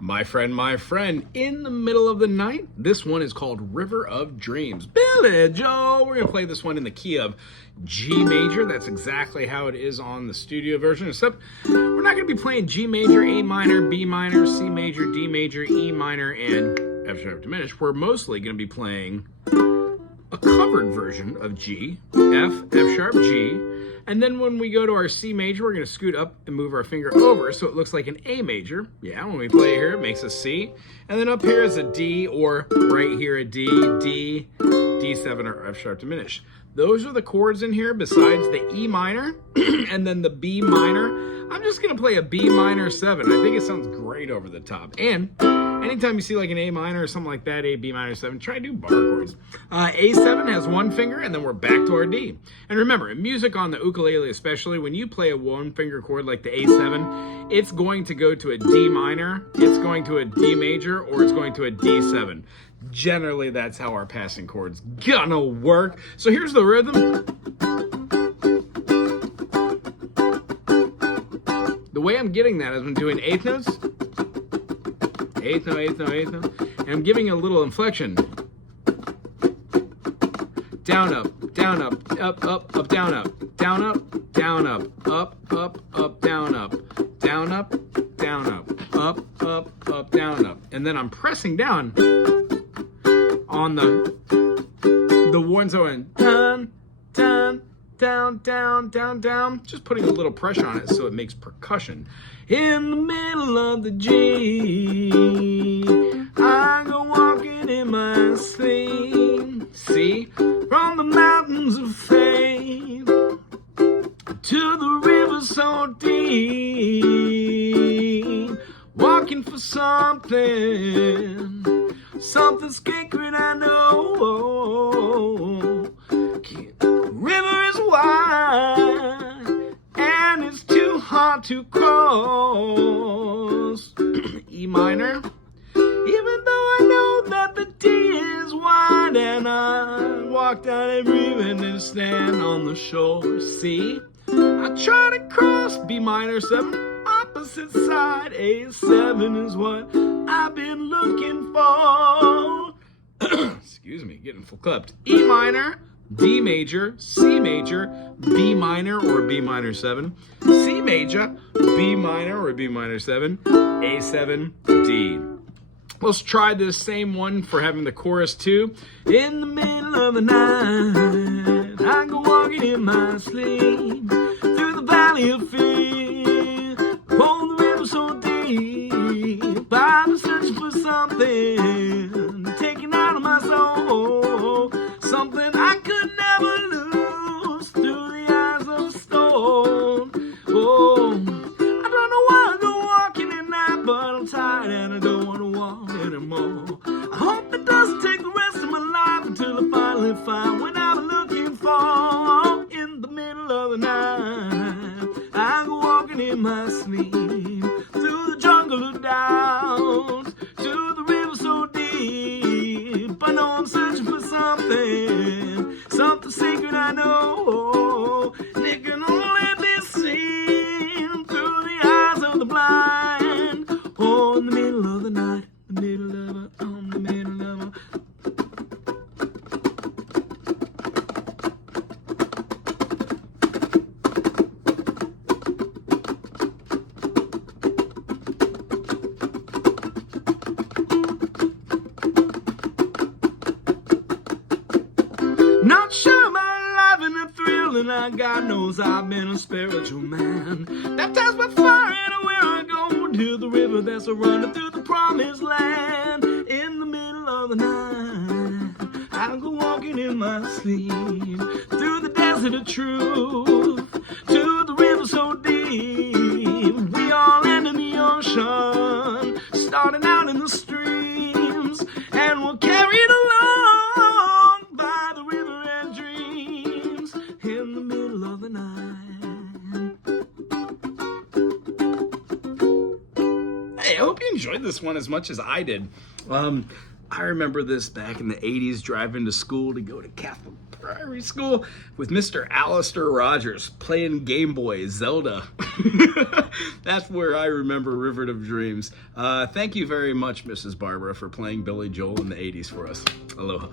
My friend, in the middle of the night. This one is called River of Dreams. Billy Joe, we're gonna play this one in the key of G major. That's exactly how it is on the studio version, except we're not gonna be playing G major, A minor, B minor, C major, D major, E minor, and F sharp diminished. We're mostly gonna be playing a covered version of G, F, F sharp, G, and then when we go to our C major, we're going to scoot up and move our finger over so it looks like an A major. Yeah, when we play here, it makes a C. And then up here is a D, or right here a D, D, D7, or F sharp diminished. Those are the chords in here besides the E minor and then the B minor. I'm just going to play a B minor 7. I think it sounds great over the top. And anytime you see like an A minor or something like that, A, B minor 7, try to do bar chords. A7 has one finger, and then we're back to our D. And remember, in music on the ukulele especially, when you play a one finger chord like the A7, it's going to go to a D minor, it's going to a D major, or it's going to a D7. Generally, that's how our passing chords gonna work. So here's the rhythm. The way I'm getting that is I'm doing eighth notes, eighth note, eighth note, eighth note, and I'm giving a little inflection. Down, up, down, up, up, up, up, down, up, down, up, down, up, up, up, down, up, down, up, down, up, down, up. And then I'm pressing down on the ones that went down, down, down, down, down, down, just putting a little pressure on it so it makes percussion. In the middle of the G, I go walking in my sleep. See, from the mountains of faith to the river so deep, walking for something sacred I know. River is wide and it's too hard to cross. E minor, even though I know that the D is wide, and I walk down every river and stand on the shore. C, I try to cross B minor 7, opposite side. A7 is what I've been looking for. Excuse me, getting full cupped. E minor, D major, C major, B minor or B minor 7, C major, B minor or B minor 7, A7, D. Let's try this same one for having the chorus too. In the middle of the night, I go walking in my sleep through the valley of fear, oh, the river so deep, I'm searching for something taken out of my soul, something I could never lose through the eyes of stone. Oh, I don't know why I go walking at night, but I'm tired and I don't want to walk anymore. I hope it doesn't take the rest of my life until I finally find what I'm looking for. In the middle of the night, I go walking in my sleep through the jungle of doubt to the river so deep. I know I'm searching for something secret I know. It can only be seen through the eyes of the blind. Oh, in the middle of the night, the middle of it, on the middle of it. Not sure about life and the thrill, and God knows I've been a spiritual man. Baptized by fire and where I go to the river that's a running through the promised land. In the middle of the night, I go walking in my sleep through the desert of truth to the river so deep. We all end in the ocean, starting out in the streams, and we'll carry it along by the river and dreams in the middle of the night. Hey, I hope you enjoyed this one as much as I did. I remember this back in the 80s, driving to school to go to Catholic Prairie School with Mr. Alistair Rogers playing Game Boy Zelda. That's where I remember River of Dreams. Thank you very much, Mrs. Barbara, for playing Billy Joel in the 80s for us. Aloha.